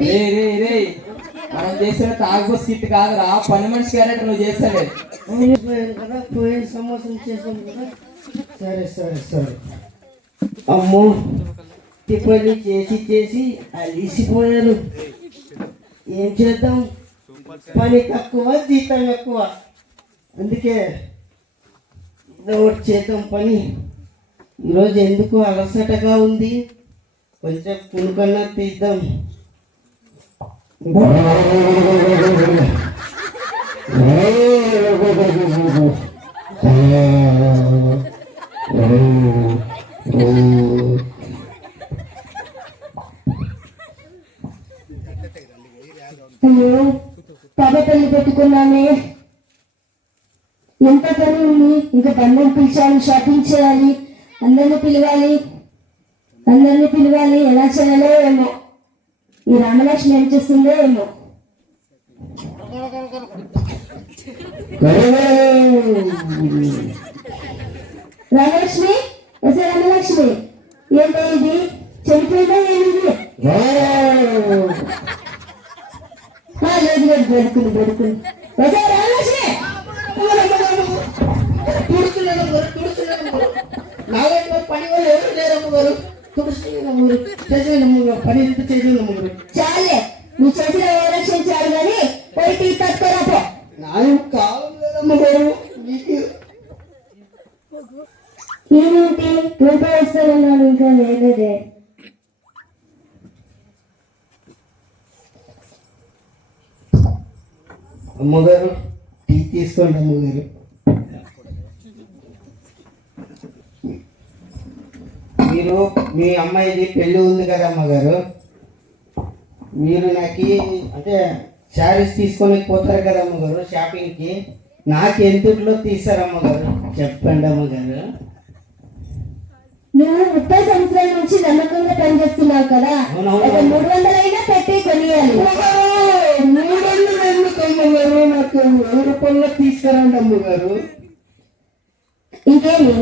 రే రే మనం చేసిన తాగు స్కిట్ కాదురా పని మనిషి క్యారెక్టర్ నువ్వు చేస్తలే కదా పోయిన సంవత్సరం చేసాను కదా సరే సరే సరే అమ్మో ఈ చేసి చేసి అలిసిపోయాను. ఏం చేద్దాం పని తక్కువ జీతం ఎక్కువ అందుకే ఏదో ఒకటి చేద్దాం పని. ఈరోజు ఎందుకు అలసటగా ఉంది? కొంచెం పులుకన్నా తీద్దాం. అయ్యో పెట్టుకున్నానే. ఎంత పని ఉంది? ఇంకా బంధం పిలిచాలి షాపింగ్ చేయాలి. అందరిని పిలవాలి. అందరిని పిలవాలి. ఎలా చేయాలో ఏమో. ఈ రామలక్ష్మి ఏం చేస్తుందో ఏమో. రామలక్ష్మి వస్తే రామలక్ష్మి ఏంటి ఇది? చనిపోయిందా ఏమిది? లేదు లేదు బెడుకుని బెడుకుని వస్తే రామలక్ష్మి నాగంటే పని వాళ్ళు ఎవరు లేరమ్మ గారు? తుడుచులేనమ్మ గారు. పని ఎంత చేసేనమ్మ గారు చాలే. నువ్వు చేసిన చాలు కానీ పోయి టీ తట్టుకోరా పో నాయన కాలం లేదమ్మ గారు. రూపాయి వస్తానన్నాను ఇంకా లేదే అమ్మగారు టీ తీసుకోండి అమ్మగారు. మీరు మీ అమ్మాయిది పెళ్ళి ఉంది కదా అమ్మగారు. మీరు నాకు అంటే శారీస్ తీసుకొని పోతారు కదా అమ్మగారు షాపింగ్కి నాకు ఎంతలో తీస్తారు అమ్మగారు? చెప్పండి అమ్మగారు. నువ్వు ముప్పై సంవత్సరాల నుంచి నమ్మకంగా పనిచేస్తున్నావు కదా. ఒక మూడు వందలైనా పెట్టి కొనియాలి. మూడు వందలు ఎందుకు అమ్మగారు నాకు వెయ్యి రూపాయల్లో తీసుకురండి అమ్మగారు ఇంకేమి?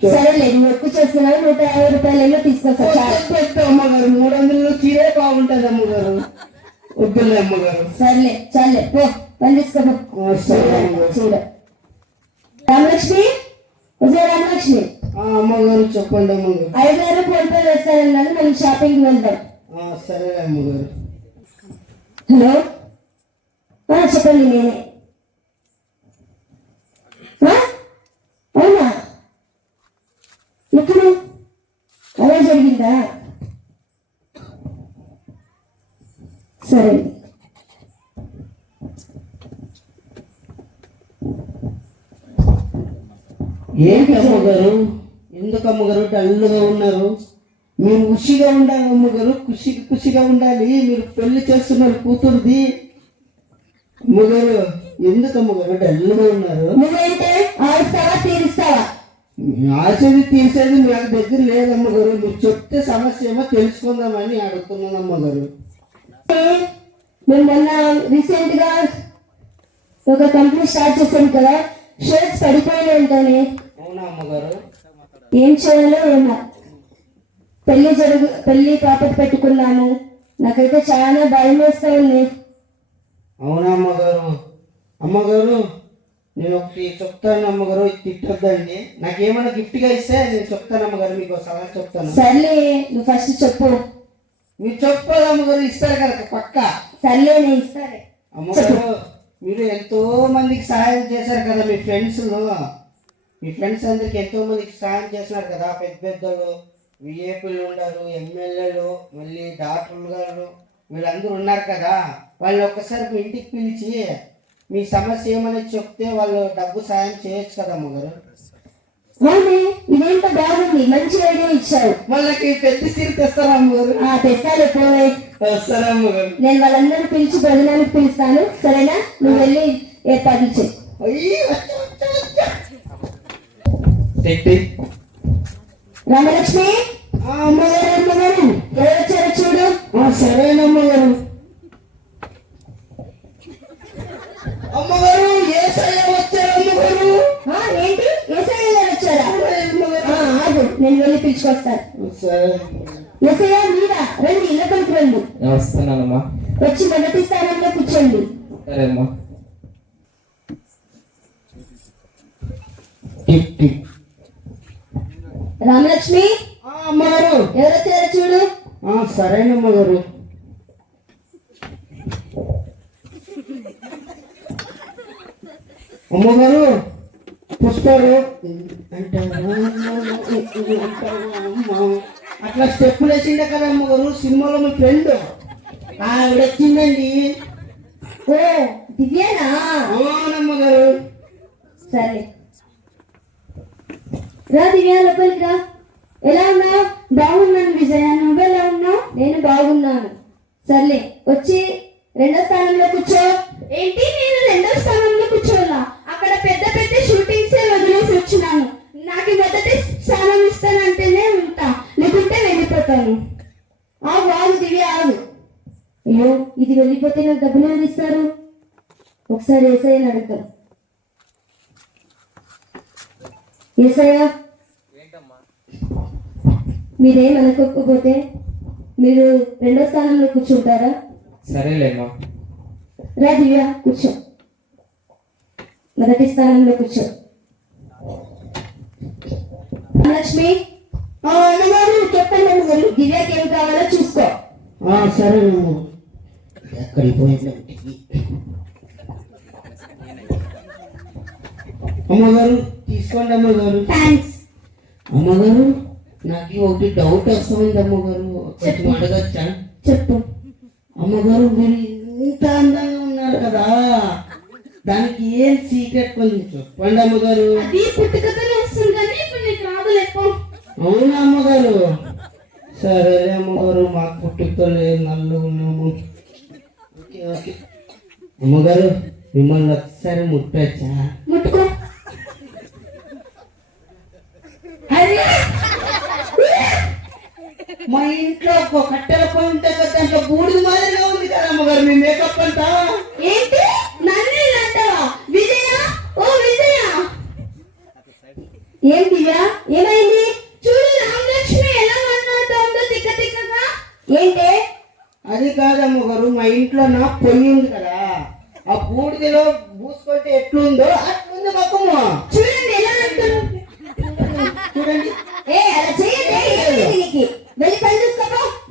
సరేలే నువ్వు ఎక్కువ చేస్తున్నావు నూట యాభై రూపాయలు తీసుకొస్తా. పెట్టు అమ్మగారు. మూడు వందలు చీరే బాగుంటది అమ్మగారు. వద్దులే అమ్మగారు. సర్లే చాలే పో. పని తీసుకోపో. చీర రామలక్ష్మి? వస్తే రామలక్ష్మి? అమ్మగారు చెప్పండి అమ్మగారు. ఐదు వేలు ఫోన్ పే వేస్తానన్నాను మనం షాపింగ్ వెళ్దాం సరే అమ్మగారు. హలో? చెప్పండి నేనే ఆ? అవునా ఎప్పుడు అలా జరిగిందా? సరే. ఏంటి అమ్మగారు? ఎందుకు అమ్మగారు డల్లుగా ఉన్నారు? మీరు ఖుషిగా ఉండాలి అమ్మగారు ఖుషి ఖుషిగా ఉండాలి. మీరు పెళ్ళి చేస్తున్నారు కూతురుది. అమ్మగారు ఎందుకు అమ్మగారు డల్గా ఉన్నారు? నువ్వేంటే ఆడుస్తావా తీరుస్తావా? ఆశది తీసేది నాకు దగ్గర లేదమ్మగారు మీరు చెప్తే సమస్య ఏమో తెలుసుకుందామని అడుగుతున్నాను అమ్మగారు మేము మొన్న రీసెంట్గా ఒక కంపెనీ స్టార్ట్ చేసాం కదా అంటానే అవునా అమ్మగారు ఏం చేయాలో ఏమో. పెళ్ళి జరుగు పెళ్ళి పాపట్ పెట్టుకున్నాము నాకైతే చాలా భయం వేస్తా ఉంది అవునా అమ్మగారు అమ్మగారు నేను ఒకటి చెప్తాను అమ్మగారు ఇది తిట్టొద్దండి. నాకేమైనా గిఫ్ట్గా ఇస్తే నేను చెప్తాను అమ్మగారు మీకు సలహా చెప్తాను. సర్లే నువ్వు ఫస్ట్ చెప్పు. మీరు చెప్పాలి అమ్మగారు ఇస్తారు కదా పక్క. సర్లే నేను అమ్మగారు మీరు ఎంతో మందికి సహాయం చేశారు కదా మీ ఫ్రెండ్స్ మీ ఫ్రెండ్స్ అందరికి ఎంతో మందికి సహాయం చేస్తున్నారు కదా పెద్ద పెద్దలు విఏపీలు ఉన్నారు ఎమ్మెల్యేలు మళ్ళీ డాక్టర్లు గారు వీళ్ళందరూ ఉన్నారు కదా. వాళ్ళు ఒక్కసారి మీ ఇంటికి పిలిచి మీ సమస్య ఏమని చెప్తే వాళ్ళు డబ్బు సాయం చేయొచ్చు కదా అమ్మగారు అవునే ఇదేంటో బాగుంది మంచి ఐడియా ఇచ్చావు వాళ్ళకి పెద్ద సీర తెస్తారా అమ్మగారు ఆ తెస్తాలే పోవే వస్తారా అమ్మగారు నేను వాళ్ళందరూ పిలిచి భోజనానికి పిలుస్తాను. సరేనా? నువ్వు వెళ్ళి ఏర్పాట్లు చేయి రామలక్ష్మి? ఆ, అమ్మగారు అమ్మగారు ఎవరు వచ్చారో చూడు. ఆ, సరేనమ్మగారు అమ్మగారు ఏ వచ్చారు అమ్మగారు? ఆ, ఏంటి? ఏసఐ గారు వచ్చారా? ఆగు నేను వెళ్ళి పిలుచుకొస్తాను సరే. ఎసయ్య మీరా? రండి ఇళ్ళకి రండి. వస్తున్నానమ్మా. వచ్చి మొదటి స్థానంలో కూర్చోండి. సరే అమ్మా టిక్ టిక్ రామలక్ష్మి ఆ, అమ్మగారు. ఎవరు వచ్చారో చూడు. ఆ, సరేనమ్మ గారు అమ్మగారు పుష్పాలు. అట్లా స్టెప్పులు వేసిండే కదా అమ్మగారు సినిమాలో మీ ఫ్రెండ్. ఆవిడ వచ్చిందండి. ఓ దివ్యానా అవునమ్మగారు సరే. రా దివ్య లోపలికి రా. ఎలా ఉన్నావు? బాగున్నాను విజయ. నువ్వు ఎలా ఉన్నావు? నేను బాగున్నాను. సర్లే వచ్చి రెండో స్థానంలో కూర్చో. ఏంటి నేను రెండో స్థానంలో వెళ్ళిపోతే నాకు డబ్బులు ఎవరు ఇస్తారు? ఒకసారి ఏసయ్యని అడుగుతాం ఏసయ్య మీరేం అనుకోకపోతే మీరు రెండో స్థానంలో కూర్చుంటారా? సరేలేమ్మా. రా దివ్య కూర్చో. మొదటి స్థానంలో కూర్చో. లక్ష్మి చెప్పండి దివ్యకి ఏం కావాలో చూసుకో. ఆ, సరేనమ్మ. పోయిందంటే అమ్మగారు తీసుకోండి అమ్మగారు. థ్యాంక్స్ అమ్మగారు నాకు ఒకటి డౌట్ వస్తుంది అమ్మగారు. కొంచెం అడగచ్చా? చెప్పు. అమ్మగారు మీరు ఇంత అందంగా ఉన్నారు కదా. దానికి ఏం సీక్రెట్ కొంచెం చెప్పండి అమ్మగారు. అవునా అమ్మగారు? సరే అమ్మగారు మాకు పుట్టుకతో లేదు నల్లు ఉన్నాము అమ్మగారు మిమ్మల్ని ఒకసారి ముట్టచ్చా? ముట్టుకో. అరే! మా ఇంట్లో ఒక కట్టెల పొయ్యి ఉంటే కదా దాంట్లో బూడిద మాదిరిగా ఉంది కదా అమ్మగారు మీ మేకప్ అంతా? ఏంటి? నన్ను అంటావా? విజయ? ఓ విజయ! ఏమైంది? చూడు రామలక్ష్మి ఎలా మాట్లాడుతోందో తిక్క తిక్కగా. ఏంటే? అది కాదు అమ్మగారు మా ఇంట్లో నా పొయ్యి ఉంది కదా. ఆ బూడిదలో పూసుకుంటే ఎట్లుందో అట్లుంది మొక్కము చూడండి ఎలా చూడండి.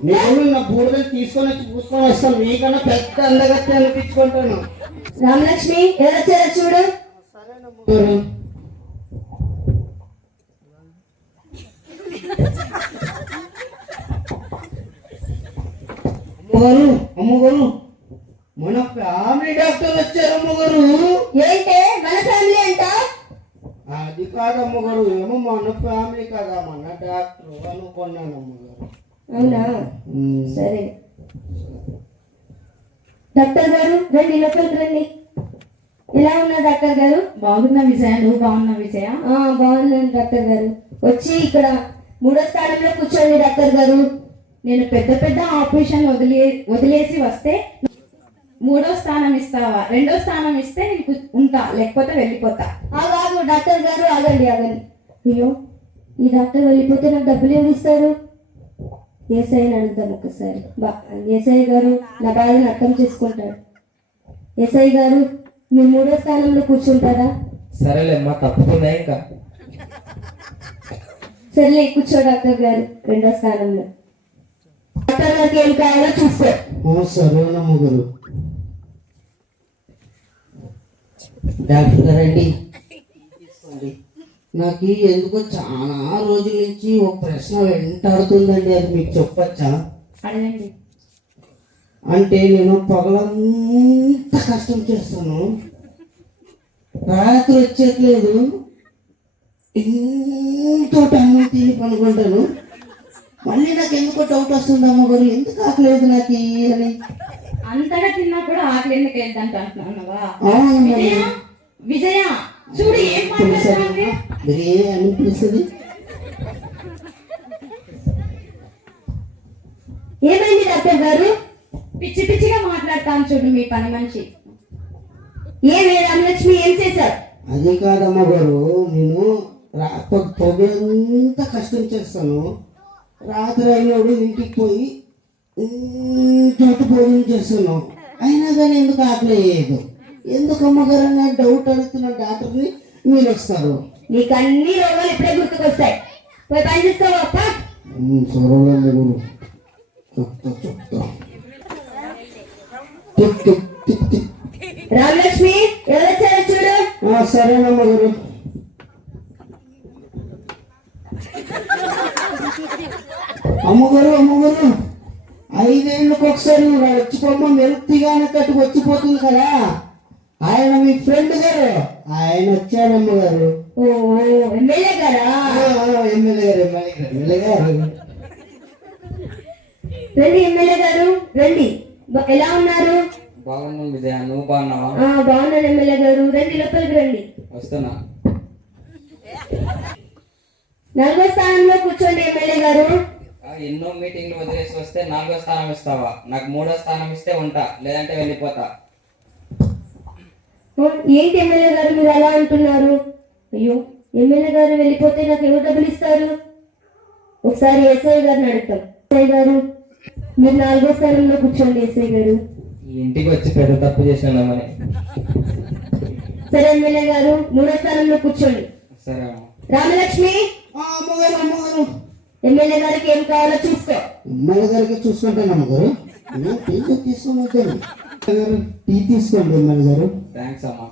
నేను నా బూడిదలు తీసుకొని వచ్చి పూసుకొని వస్తాను. మీకన్నా పెద్ద అందగత్తి అనిపించుకుంటాను. రామలక్ష్మి ఎవరు వచ్చారో చూడు. అమ్మగారు, అమ్మగారు అమ్మగారు. మన ఫ్యామిలీ డాక్టర్ వచ్చారు అమ్మగారు. ఏంటే? మన ఫ్యామిలీ అంట? అది కాదు అమ్మగారు ఏమో మన ఫ్యామిలీ కదా మన డాక్టర్ అనుకున్నాను అమ్మగారు. అవునా? సరే. డాక్టర్ గారు రండి లోపలికి రండి. ఎలా ఉన్నారు డాక్టర్ గారు? బాగున్నా విజయ నువ్వు బాగున్నా విజయ? ఆ బాగున్నాను డాక్టర్ గారు. వచ్చి ఇక్కడ మూడో స్థానంలో కూర్చోండి డాక్టర్ గారు. నేను పెద్ద పెద్ద ఆపరేషన్ వదిలే వదిలేసి వస్తే మూడో స్థానం ఇస్తావా? రెండో స్థానం ఇస్తే నీకు ఉంటా లేకపోతే వెళ్ళిపోతా. ఆగు డాక్టర్ గారు ఆగండి ఆగండి. అయ్యో ఈ డాక్టర్ వెళ్ళిపోతే నాకు డబ్బులు ఎవరు ఇస్తారు? ఏసఐని అడుగుదాం ఒకసారి బా ఏసఐ గారు నా బాధను అర్థం చేసుకుంటాడు ఏసఐ గారు మీరు మూడో స్థానంలో కూర్చుంటారా? సరేలేమ్మా తప్పకుండా ఇంకా. సర్లే కూర్చో డాక్టర్ గారు రెండో స్థానంలో. డాక్టర్ గారికి చూసుకో ఓ సరేనమ్మ గారు డాక్టర్ గారండి. తీసుకోండి. నాకు ఎందుకో చాలా రోజుల నుంచి ఒక ప్రశ్న వెంటాడుతుందండి అది మీకు చెప్పచ్చా? అడగండి. అంటే నేను పగలంతా కష్టం చేస్తాను. రాత్రి వచ్చేట్లేదు. ఎంతో టైం తిని పనుకుంటాను. మళ్ళీ నాకు ఎందుకో డౌట్ వస్తుంది అమ్మగారు ఎందుకు ఆకలేదు నాకు అని అంతగా తిన్నా కూడా ఆకలి ఎందుకు అంటున్నావా. విజయ చూడు ఏం అనిపిస్తుంది ఏమైంది డాక్టర్ గారు? పిచ్చి పిచ్చిగా మాట్లాడతాను చూడు మీ పని మనిషి. ఏమే రామలక్ష్మి ఏం చేశారు? అది కాదమ్మ గారు నేను రా పొ- పొగంతా కష్టం చేస్తాను. రాత్రి అయినప్పుడు ఇంటికి పోయి చోటు భోజనం చేస్తాను అయినా కానీ ఎందుకు ఆకలి ఎందుకు అమ్మగారు అని డౌట్ అడుగుతున్న డాక్టర్ని మీరు వస్తారు? నీకు అన్ని రోగాలు ఇప్పుడే గుర్తుకొస్తాయి. పోయి పని చేసుకో అప్ప చూడండి గురు. చెప్తా చెప్తా. Tick tick tick tick. Ramalakshmi ఎవరు వచ్చారో చూడు? సరేనమ్మ గారు. అమ్మగారు అమ్మగారు ఐదేళ్ళకి ఒకసారి వచ్చిపోమ్మ మెరుపుగానే కట్టు వచ్చిపోతుంది కదా. ఆయన మీ ఫ్రెండ్ గారు. ఆయన వచ్చారమ్మ గారు ఓ ఎమ్మెల్యే గారా? ఎమ్మెల్యే గారు ఎమ్మెల్యే గారు ఎమ్మెల్యే గారు. రండి ఎమ్మెల్యే గారు రండి. ఎలా ఉన్నారు? బాగున్నాను విజయ నువ్వు బాగున్నావా? ఆ బాగున్నాను ఎమ్మెల్యే గారు. రండి లోపలికి రండి. వస్తున్నా. నలభై స్థానంలో కూర్చోండి ఎమ్మెల్యే గారు. ఆ, ఎన్నో మీటింగ్లు వదిలేసి వస్తే నాలుగో స్థానం ఇస్తావా? నాకు మూడో స్థానం ఇస్తే ఉంటా లేదంటే వెళ్ళిపోతా. ఏంటి ఎమ్మెల్యే గారు మీరు అలా అంటున్నారు? అయ్యో ఎమ్మెల్యే గారు వెళ్ళిపోతే నాకు ఎవరు డబ్బులు ఇస్తారు? ఒకసారి ఎస్ఐ గారిని అడుగుతాం. ఎస్ఐ గారు మీరు నాలుగో స్థానంలో కూర్చోండి ఎస్ఐ గారు. ఇంటికి వచ్చి పెద్ద తప్పు చేసినామని సరే ఎమ్మెల్యే గారు మూడో స్థానంలో కూర్చోండి. సరే రామలక్ష్మి? అమ్మగారు. ఎమ్మెల్యే గారికి ఏం కావాలో చూసుకో. ఎమ్మెల్యే గారికి చూసుకుంటాను అమ్మగారు నేను టీ తీసుకొని గారు టీ తీసుకోండి ఎమ్మెల్యే గారు. థ్యాంక్స్ అమ్మా.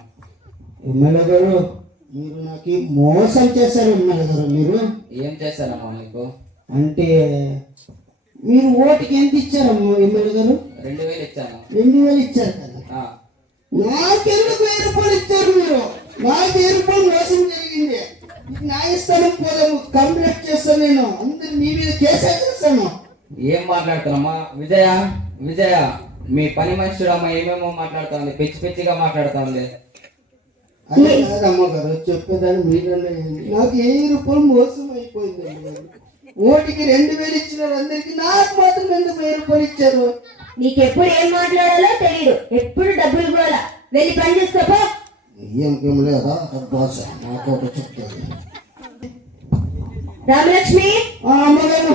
ఎమ్మెల్యే గారు మీరు నాకు మోసం చేశారు ఎమ్మెల్యే గారు మీరు. ఏం చేశానమ్మా నీకు? అంటే మీరు ఓటుకి ఎంత ఇచ్చారమ్మా ఎమ్మెల్యే గారు? రెండు వేలు ఇచ్చాను. రెండు వేలు ఇచ్చారు కదా. ఆ, నాకెందుకు వెయ్యి రూపాయలు ఇచ్చారు మీరు? నాకు వెయ్యి రూపాయలు మోసం జరిగింది? న్యాయస్థానం పోదాము కంప్లైంట్ చేస్తాను నేను. అందరు మీ మీద కేసేస్తాను ఏం మాట్లాడుతున్నామ్మా విజయ? విజయ మీ పని మనిషి చూడమ్మా ఏమేమో మాట్లాడుతోంది? పిచ్చి పిచ్చిగా మాట్లాడుతోంది. అదే కాదు అమ్మగారు చెప్పేదాన్ని మీరన్నా వినండి. నాకు వెయ్యి రూపాయలు మోసం అయిపోయింది ఓటికి రెండు వేలు ఇచ్చినారు అందరికి నాకు మాత్రం ఎందుకు వెయ్యి రూపాయలు ఇచ్చారు? నీకు ఎప్పుడు ఏం మాట్లాడాలో తెలియదు ఎప్పుడు డబ్బులు కూడా వెళ్ళి పని చేసుకోపో ఏం లేదా? బాస్ నాకు ఒక చెప్తాను. రామలక్ష్మి ఆ, అమ్మగారు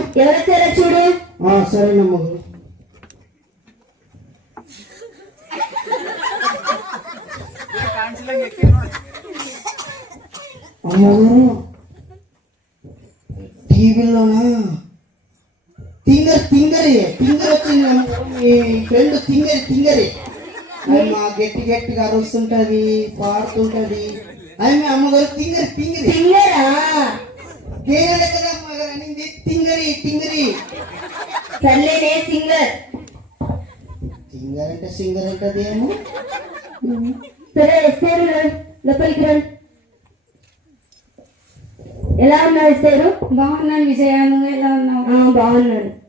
చూడు. ఆ, సరేనమ్మగారు అమ్మగారు టీవీలోనా? తింగర్ తింగరి తింగర్ వచ్చింది మీ ఫ్రెండ్ తింగరి తింగరి. అది గట్టి గట్టిగా అరుస్తుంటది పాడుతుంటది. అది అమ్మగారు తింగరి తింగరి. తింగరా? కదా అమ్మగారు అనింది. తింగరి తింగరి. సర్లేనే సింగర్. సింగర్ అంటే సింగర్ అంటే ఏమో సరే ఎస్ఆర్ లోపలికి రండి ఎలా ఉన్నావు ఎస్ఆర్ బాగున్నాను విజయ నువ్వు ఎలా ఉన్నావు? బాగున్నాను.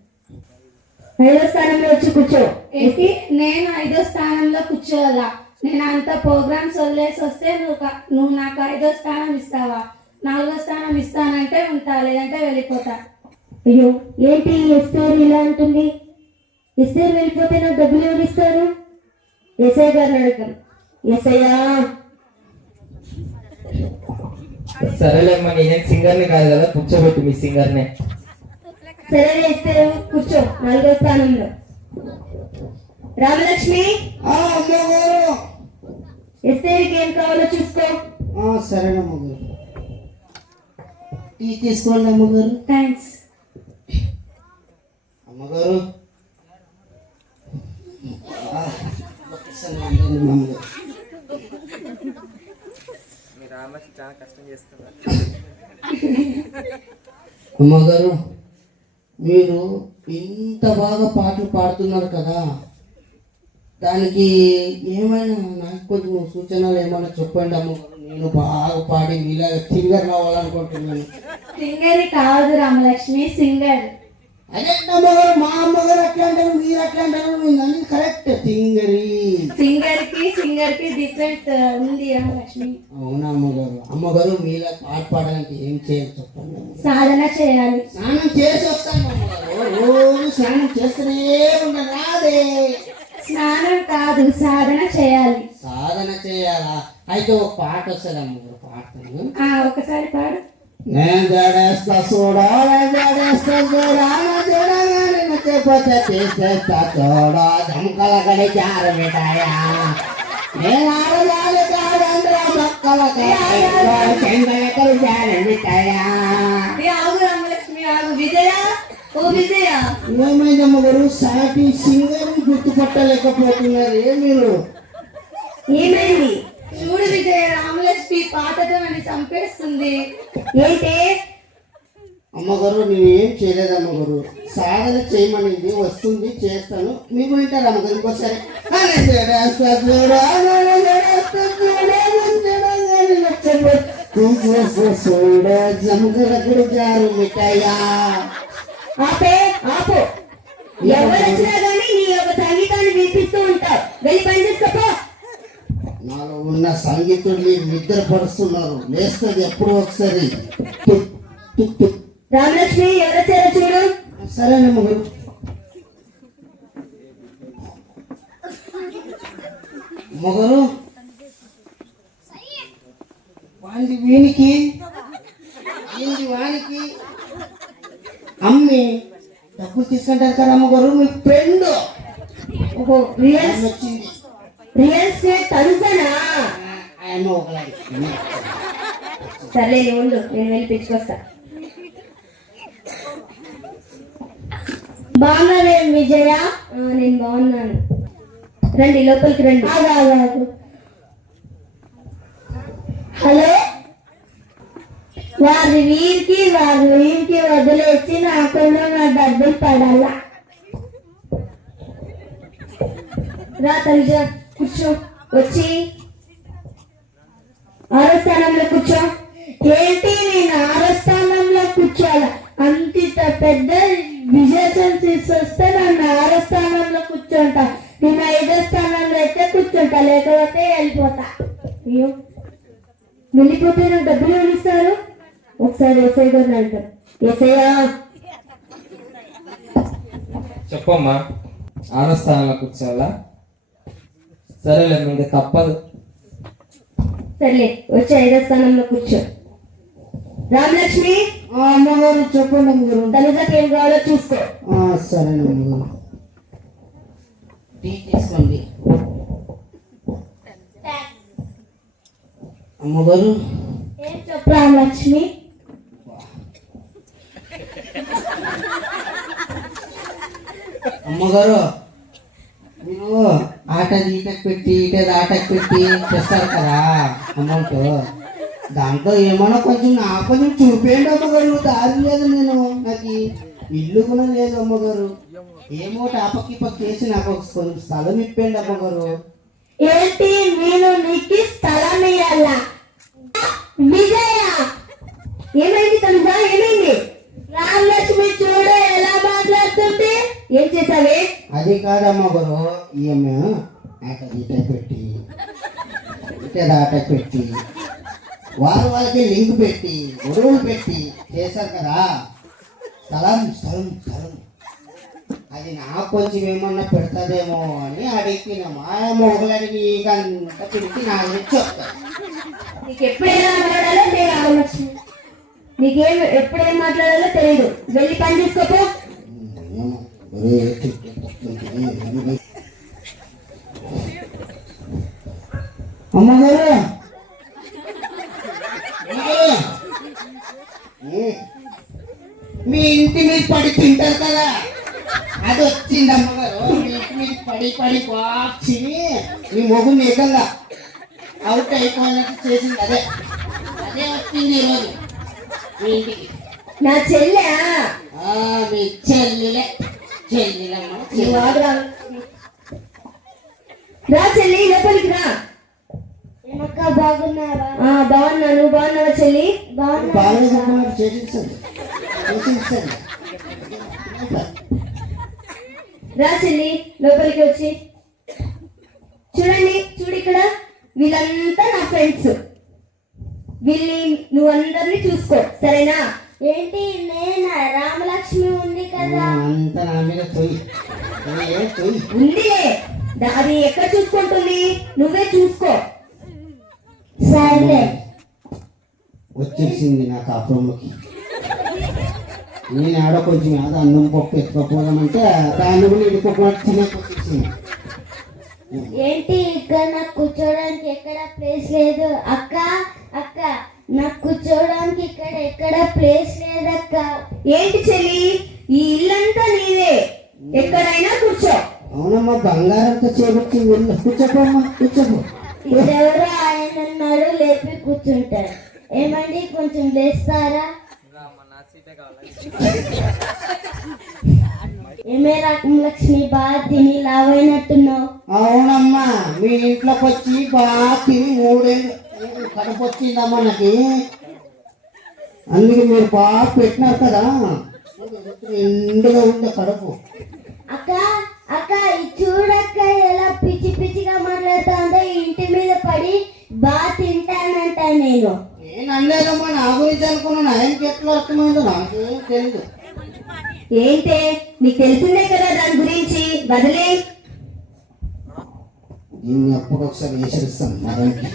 ఐదో స్థానంలో వచ్చి కూర్చో. ఏంటి? నేను ఐదో స్థానంలో కూర్చోవాలా? నేను అంత ప్రోగ్రామ్స్ వదిలేసి వస్తే నువ్వు క- నువ్వు నాకు ఐదో స్థానం ఇస్తావా? నాలుగో స్థానం ఇస్తానంటే ఉంటా లేదంటే వెళ్ళిపోతా. అయ్యో ఏంటి ఎస్ఆర్ ఇలా అంటుంది? ఎస్ఆర్ వెళ్ళిపోతే నాకు డబ్బులు ఎవరు ఇస్తారు? ఎస్ఐ గారిని అడగం ఎస్ఐయా? సరేలేమ్మా నేనేం సింగర్ని కాదు కదా కూర్చోబెట్టు మీ సింగర్నే. సరే ఎస్ఆర్ కూర్చో నాలుగో స్థానంలో. రామలక్ష్మి? ఎస్ఐకి ఏం కావాలో చూసుకో. ఆ టీ తీసుకోండి అమ్మగారు. థ్యాంక్స్ అమ్మగారు. అమ్మగారు మీరు ఇంత బాగా పాటలు పాడుతున్నారు కదా దానికి ఏమైనా నాకు కొంచెం సూచనలు ఏమైనా చెప్పండి అమ్మగారు. నేను బాగా పాడి మీలాగా సింగర్ అవ్వాలనుకుంటున్నాను సింగర్ కాదు రామలక్ష్మి సింగర్. అదే అమ్మగారు మా అమ్మగారు అట్లా అంటారు మీరు అట్లా అంటారు అన్ని కరెక్ట్ సింగరి సింగర్. కి సింగర్కి డిఫరెంట్ ఉంది రామలక్ష్మి. అవునా అమ్మగారు అమ్మగారు మీలా పాట పాడడానికి ఏం చేయాలి చెప్పండి. సాధన చేయాలి. స్నానం చేసి వస్తాను అమ్మగారు రోజు స్నానం చేస్తూనే ఉంటాను. రాదే. స్నానం కాదు సాధన చేయాలి. సాధన చేయాలా? అయితే ఒక పాట వస్తుంది అమ్మగారు పాడతాను ఆ ఒకసారి పాడు. నేను జడేస్తా చూడా నేను జడేస్తా చూడా నా జడగాని నచ్చకపోతే తీసేస్తా చూడా జంకల కడి జార మిఠాయా నేను ఆడదాలి కాదంద్ర పక్కల చెంగలకలు జార మిఠాయా ఆగు రామలక్ష్మి ఆగు విజయ ఓ విజయ ఏమైందమ్మ గారు సాటి సింగర్ గుర్తుపట్టలేకపోతున్నారు ఏ మీరు? ఏమైంది? చూడు విజయ రామలక్ష్మి పాటతో నన్ను చంపేస్తుంది. ఏంటి? అమ్మగారు నేను ఏం చేయలేదు అమ్మగారు. సాధన చేయమనింది వస్తుంది చేస్తాను. మీకు వింటారు అమ్మగారు? ఇంకోసారి. చూడు, జంకలకడి జారు మిఠాయా? ఆపే ఆపు. ఎవరు వచ్చినా కానీ నీ యొక్క సంగీతాన్ని వినిపిస్తూ ఉంటావు వెళ్ళి పని చేసుకోపో. నాలో ఉన్న సంగీతులు మీరు నిద్రపరుస్తున్నారు. లేస్తుంది ఎప్పుడో ఒకసారి. రామలక్ష్మి ఎవరు వచ్చారో చూడు సరేనమ్మ గారు. మొగరు వాంది వీనికి. వీంది వానికి? అమ్మి డబ్బులు తీసుకుంటారు కదా అమ్మగారు మీ ఫ్రెండ్. ఓహో రియల్ వచ్చింది. రియల్ ఎస్టేట్ ఆయన నువ్వు ఉండు నేను వెళ్ళి పిచ్చుకొస్తా. బాగున్నావే విజయ? నేను బాగున్నాను. రండి లోపలికి రండి. హలో? వారి వీరికి వారి వీరికి వదిలేసి నాకు నా డబ్బులు పడాలా? రా తనుజ కూర్చో వచ్చి. ఆరో స్థానంలో కూర్చో. ఏంటి నేను ఆరో స్థానంలో కూర్చోాల అంత పెద్ద విజేతం తీసుకొస్తే నన్ను ఆరో స్థానంలో కూర్చుంటా. నేను ఐదో స్థానంలో అయితే కూర్చుంటా లేకపోతే వెళ్ళిపోతా. అయ్యో. వెళ్ళిపోతే నాకు డబ్బులు ఇస్తారు? ఒకసారి ఎస్ఐ గారిని అంటారు ఎస్ఐయా? చెప్పమ్మా. ఆరో స్థానంలో కూర్చోవాలా? సరేలే మీకు తప్పదు. సర్లే వచ్చి ఐదో స్థానంలో కూర్చో. రామలక్ష్మి? అమ్మగారు చెప్పండి అమ్మగారు. తనుజకి ఏం కావాలో చూసుకో. టీ తీసుకోండి. అమ్మగారు? ఏం చెప్పు రామలక్ష్మి? అమ్మగారు మీరు ఆట ఈటకు పెట్టి ఇటది ఆటకు పెట్టి చేస్తారు కదా అమౌంట్. దాంట్లో ఏమన్నా కొంచెం నాకు కొంచెం చూపేయండి అమ్మగారు దారి లేదు నేను. నాకు ఇల్లు కూడా లేదు అమ్మగారు. ఏమో టాపకి పక్క చేసి నాకు ఒక కొంచెం స్థలం ఇప్పండి అమ్మగారు. ఏంటి? నేను నీకు స్థలం ఇయ్యాలా? విజయ! ఏమైంది తనుజా? ఏమైంది? రామలక్ష్మి చూడు ఎలా మాట్లాడుతుంది ఏం చేసావే అది కాదమ్మా గారు ఈమె ఆట ఈట పెట్టి ఈట ఆట పెట్టి వారు వాళ్ళకి లింక్ పెట్టి గొడవలు పెట్టి చేశారు కదా. స్థలం స్థలం స్థలం అది నాకు కొంచెం ఏమన్నా పెడతాదేమో అని అడిగిన మా మొగలడికి అంత పిలిచి నా గురించి చెప్తాను నీకు ఎప్పుడైనా నీకేం ఎప్పుడేం మాట్లాడాలో తెలియదు వెళ్ళి పని చేసుకోపో. అమ్మగారు మీ ఇంటి మీద పడి తింటారు కదా. అది వచ్చింది అమ్మగారు మీ ఇంటి మీద పడి పడి పాచి మీ మొగుడు ఏకంగా అవుట్ అయిపోయినట్టు చేసింది. అదే. అదే వచ్చింది ఈరోజు. నా చెల్లె. ఆ, మీ చెల్లెలే. చెల్లెలమ్మ. రా. చెల్లి లోపలికి రా. బాగున్నారా? బాగున్నా. నువ్వు బాగున్నావా చెల్లి? చేసించండి చేసించండి రా చెల్లి లోపలికి వచ్చి చూడండి చూడు ఇక్కడ వీళ్ళంతా నా ఫ్రెండ్స్ వీళ్ళని నువ్వు అందరినీ చూసుకో. సరేనా? ఏంటి? నేనా? రామలక్ష్మి ఉంది అంత నా మీద తొయ్యి ఏ తొయ్యి ఉందిలే. అది ఎక్కడ చూసుకుంటుంది? నువ్వే చూసుకో. సరే వచ్చేసింది నా కాపురంలోకి నేను ఆడ కొంచెం ఏదో అన్నం పప్పు ఎత్తుకోపోదామంటే దాన్ని కూడా వచ్చేసింది ఏంటి? ఇక్కడ నాకు కూర్చోడానికి ఎక్కడ ప్లేస్ లేదు. అక్క అక్క. నాకు కూర్చోడానికి ఇక్కడ ఎక్కడ ప్లేస్ లేదక్క. ఏంటి చెల్లి? ఈ ఇల్లంతా నీదే. ఎక్కడైనా కూర్చో. అవునమ్మా బంగారంతో చేపట్టింది కూర్చోపోమ్మా కూర్చోపో. ఇదెవరో ఆయన ఉన్నాడు లేపి కూర్చుంటారు ఏమండి కొంచెం లేస్తారా? ఏమే రకం లక్ష్మి బాగా తిని లావైనట్టున్నావు. అవునమ్మా మీ ఇంట్లోకి వచ్చి బాగా తిని మూడేళ్ళు నాకు అందుకే మీరు బాగా పెట్టినారు కదా. నిండుగా ఉంది కడుపు అక్క అక్క చూడక్క ఎలా పిచ్చి పిచ్చిగా మాట్లాడుతుందో ఇంటి మీద పడి బాగా తింటానంట నేను. నేను అనలేదమ్మా నా గురించి అనుకున్నాను ఆయనకి ఎట్లా అర్థమైందో నాకేం తెలియదు ఏంటే? నీకు తెలిసిందే కదా దాని గురించి? వదిలే వేసేస్తాను మరణకి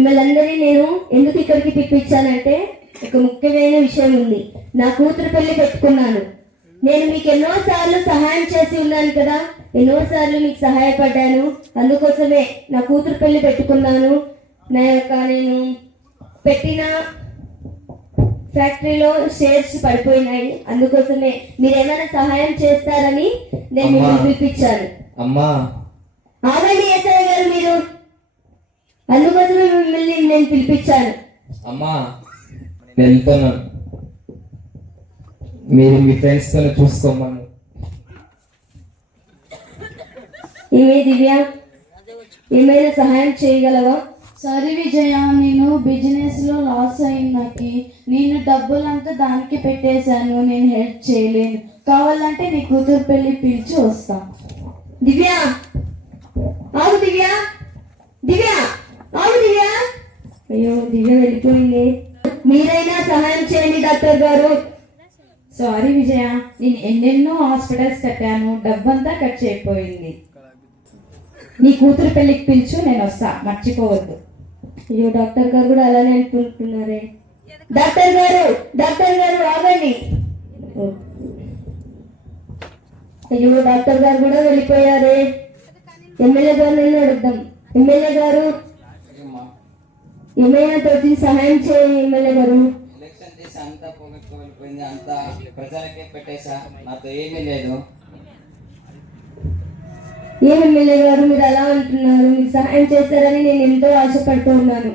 మిమ్మల్ని అందరినీ నేను ఎందుకు ఇక్కడికి పిలిపించానంటే ఒక ముఖ్యమైన విషయం ఉంది. నా కూతురు పెళ్ళి పెట్టుకున్నాను. నేను మీకు ఎన్నో సార్లు సహాయం చేసి ఉన్నాను కదా. ఎన్నో సార్లు మీకు సహాయపడ్డాను. అందుకోసమే నా కూతురు పెళ్ళి పెట్టుకున్నాను. నా యొక్క నేను పెట్టిన ఫ్యాక్టరీలో షేర్స్ పడిపోయినాయి. అందుకోసమే మీరు ఏమైనా సహాయం చేస్తారని నేను మిమ్మల్ని. పిలిపించాను. అమ్మా. ఆగండి ఎస్ఐ గారు మీరు అందుకోసమే మిమ్మల్ని నేను పిలిపించాను. అమ్మా నేను వెళ్తున్నాను మీరు మీ ఫ్రెండ్స్తో చూసుకోమను. ఏమే దివ్య? ఏమైనా సహాయం చేయగలవా? సారీ విజయ నేను బిజినెస్లో లాస్ అయింది నాకు నేను డబ్బులంతా దానికి పెట్టేశాను నేను హెల్ప్ చేయలేను. కావాలంటే నీ కూతురు పెళ్ళి పిలిచి వస్తా. దివ్య? ఆగు దివ్య. దివ్య! దివ్య అయ్యో దివ్య వెళ్ళిపోయింది. మీరైనా సహాయం చేయండి డాక్టర్ గారు. సారీ విజయ. నేను ఎన్నెన్నో హాస్పిటల్స్ కట్టాను. డబ్బంతా ఖర్చు అయిపోయింది నీ కూతురు పెళ్ళికి పిలుచు నేను వస్తా. మర్చిపోవద్దు. అయ్యో డాక్టర్ గారు కూడా అలానే అనుకుంటున్నారే డాక్టర్ గారు డాక్టర్ గారు ఆగండి. అయ్యో డాక్టర్ గారు కూడా వెళ్ళిపోయారే. ఎమ్మెల్యే గారిని అడుగుదాం. ఎమ్మెల్యే గారు. తోచిన సహాయం చేయండి ఎమ్మెల్యే గారు. ఎలక్షన్ చేసి అంతా పోగొట్టుకు వెళ్ళిపోయింది అంతా ప్రజలకే పెట్టేశా నాతో ఏమీ లేదు. ఏం ఎమ్మెల్యే గారు మీరు అలా అంటున్నారు మీరు సహాయం చేస్తారని నేను ఎంతో ఆశపడుతూ ఉన్నాను.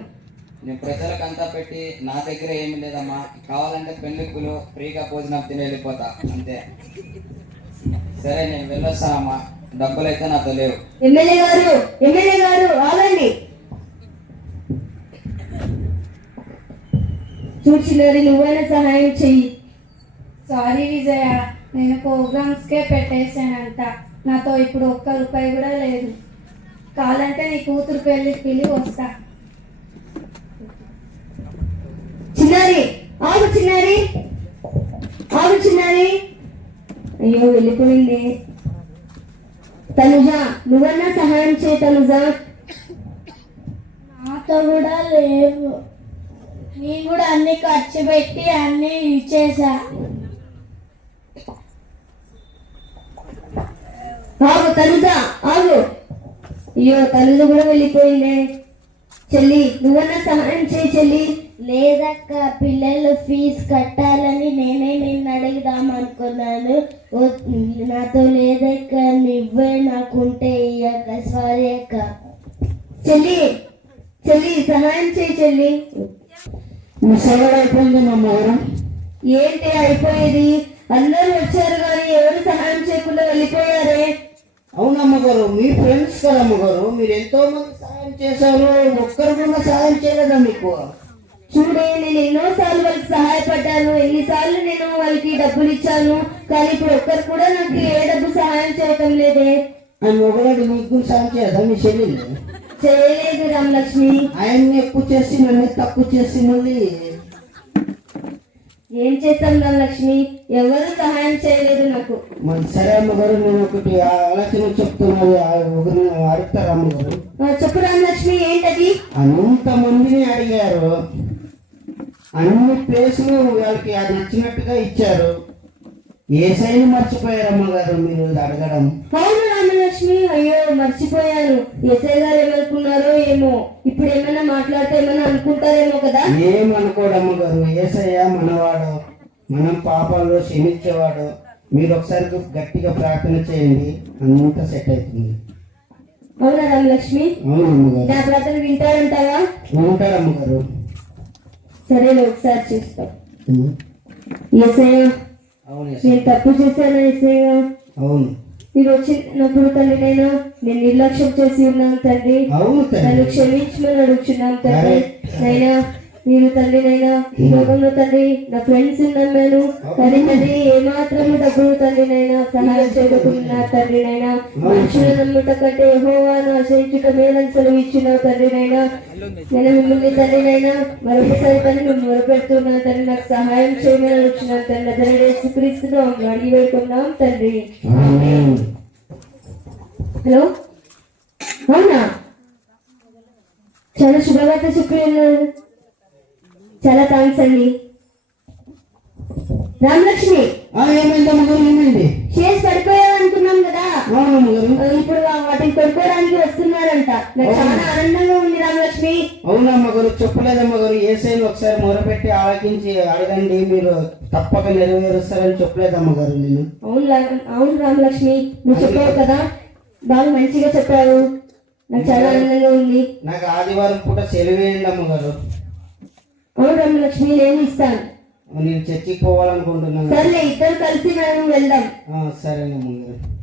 నేను ప్రజలకు అంతా పెట్టి నా దగ్గర ఏమీ లేదమ్మా. కావాలంటే పెళ్ళిక్కులు ఫ్రీగా భోజనం తిని వెళ్ళిపోతా అంతే. సరే నేను వెళ్ళొస్తానమ్మా. డబ్బులు అయితే నాతో లేవు. ఎమ్మెల్యే గారు ఎమ్మెల్యే గారు ఆగండి. చూచినది నువ్వైనా సహాయం చెయ్యి. సారీ విజయ నేను ప్రోగ్రామ్స్కే పెట్టేశానంట. నాతో ఇప్పుడు ఒక్క రూపాయి కూడా లేదు. కావాలంటే నీ కూతురు పెళ్ళి పిలి వస్తా. చిన్నారి ఆగు చిన్నారి. ఆగు చిన్నారి. అయ్యో వెళ్ళిపోయింది. తనుజ నువ్వన్నా సహాయం చేయ తనుజ. నాతో కూడా లేవు. నేను కూడా అన్ని ఖర్చు పెట్టి అన్ని ఇచ్చేసా. ఆగు తనుజ ఆగు. అయ్యో తనుజ కూడా వెళ్ళిపోయింది. చెల్లి నువ్వన్నా సహాయం చేయి చెల్లి. లేదక్క పిల్లలు ఫీజు కట్టాలని నేనే నిన్ను అడుగుదాం అనుకున్నాను. నాతో లేదక్క నువ్వే నాకుంటే ఇయ్యక్క సారీ అక్క. చెల్లి చెల్లి సహాయం చేయి చెల్లి. అయిపోయింది మా ఏంటి అయిపోయేది? అందరూ వచ్చారు కానీ ఎవరు సహాయం చేయకుండా వెళ్ళిపోయారే? అవును అమ్మగారు మీ ఫ్రెండ్స్ కదా అమ్మగారు మీరు ఎంతో మంది సహాయం చేశారు. ఒక్కరు కూడా సహాయం చేయలేదా మీకు? చూడే నేను ఎన్నోసార్లు వాళ్ళకి సహాయపడ్డాను. ఎన్నిసార్లు నేను వాళ్ళకి డబ్బులు ఇచ్చాను. కానీ ఇప్పుడు ఒక్కరు కూడా నాకు ఏ డబ్బు సహాయం చేయటం లేదే. ఆ మొగలాడు మీకు సహాయం చేయదా మీ చెల్లెలు? చేయలేదు రామలక్ష్మి. ఆయన్ని ఎక్కువ చేసి నన్ను తక్కువ చేసి ఏం చేస్తాం లక్ష్మి ఎవరు సహాయం చేయలేదు నాకు. మరి సరే అమ్మగారు నేను ఒకటి ఆలోచన చెప్తున్నది ఆ ఒకరిని అడుగుతారా అమ్మగారు చెప్పు రామలక్ష్మి ఏంటది? అంతమందిని అడిగారు. అన్ని ప్లేసులు వాళ్ళకి అది నచ్చినట్టుగా ఇచ్చారు. ఏ సైన్ మర్చిపోయారు అమ్మగారు మీరు అడగడం. అవును రామలక్ష్మి అయ్యో మర్చిపోయాను ఎస్ఐ గారు ఏమనుకున్నారో ఏమో. ఇప్పుడు ఏమైనా మాట్లాడితే ఏమైనా అనుకుంటారేమో కదా. ఏమనుకోడు అమ్మగారు. ఏసయ్య మనవాడు మనం పాపాల్లో క్షమించేవాడు. మీరు ఒకసారి గట్టిగా ప్రార్థన చేయండి అంతా సెట్ అవుతుంది. అవునా రామలక్ష్మి అవును అమ్మగారు. నా బ్రదర్ వింటాడంటావా ఉంటాడు అమ్మగారు. సరేలే ఒకసారి చూస్తాం. ఉం. నేను ఏసయ్య. తప్పు చేశాను ఎస్ఐ అవును. మీరు వచ్చినప్పుడు తండ్రి నేను నేను నిర్లక్ష్యం చేసి ఉన్నాను తండ్రి. నన్ను క్షమించమని అడుగుచున్నాను తండ్రి. నైనా మీరు తండ్రి నైనా ఈ లోకంలో తండ్రి నా ఫ్రెండ్స్ నమ్మాను. కానీ తండ్రి ఏమాత్రం డబ్బులు తండ్రి నైనా సహాయం చేయకుండా తండ్రి నైనా మనుషుల నమ్ముట కంటే యెహోవాను ఆశ్రయించుట మేలని సెలవు ఇచ్చిన తండ్రి నైనా. నేను మిమ్మల్ని తండ్రి నైనా మరొకసారి తండ్రి మేము మొరపెడుతున్నాను తండ్రి నాకు సహాయం చేయమని అడుగుచున్నాను తండ్రి అతను యేసుక్రీస్తును అడిగి వేడుకున్నాం తండ్రి. ఆమేన్. హలో? అవునా? చాలా శుభవార్త చెప్పి ఉన్నారు చాలా థ్యాంక్స్ అండి. రామలక్ష్మి ఏమైంది షేర్స్ పడిపోయావు అనుకున్నాం కదా. ఇప్పుడు వాటిని కొనుక్కోవడానికి వస్తున్నారంట. నాకు చాలా ఆనందంగా ఉంది రామలక్ష్మి. అవును అమ్మగారు చెప్పలేదు అమ్మగారు ఏసైని ఒకసారి మొరపెట్టి ఆలకించి అడగండి. మీరు తప్పక నెరవేరుస్తారని చెప్పలేదు అమ్మగారు నేను అవును అవును రామలక్ష్మి. నువ్వు చెప్పావు కదా. బాగా మంచిగా చెప్పావు. నాకు చాలా ఆనందంగా ఉంది. నాకు ఆదివారం పూట సెలవేయండి అమ్మగారు. అవును రామలక్ష్మి నేను ఇస్తాను. నేను చర్చికి పోవాలనుకుంటున్నాను సర్లే ఇద్దరు కలిసి మనం వెళ్దాం. ఆ, సరేనమ్మగారు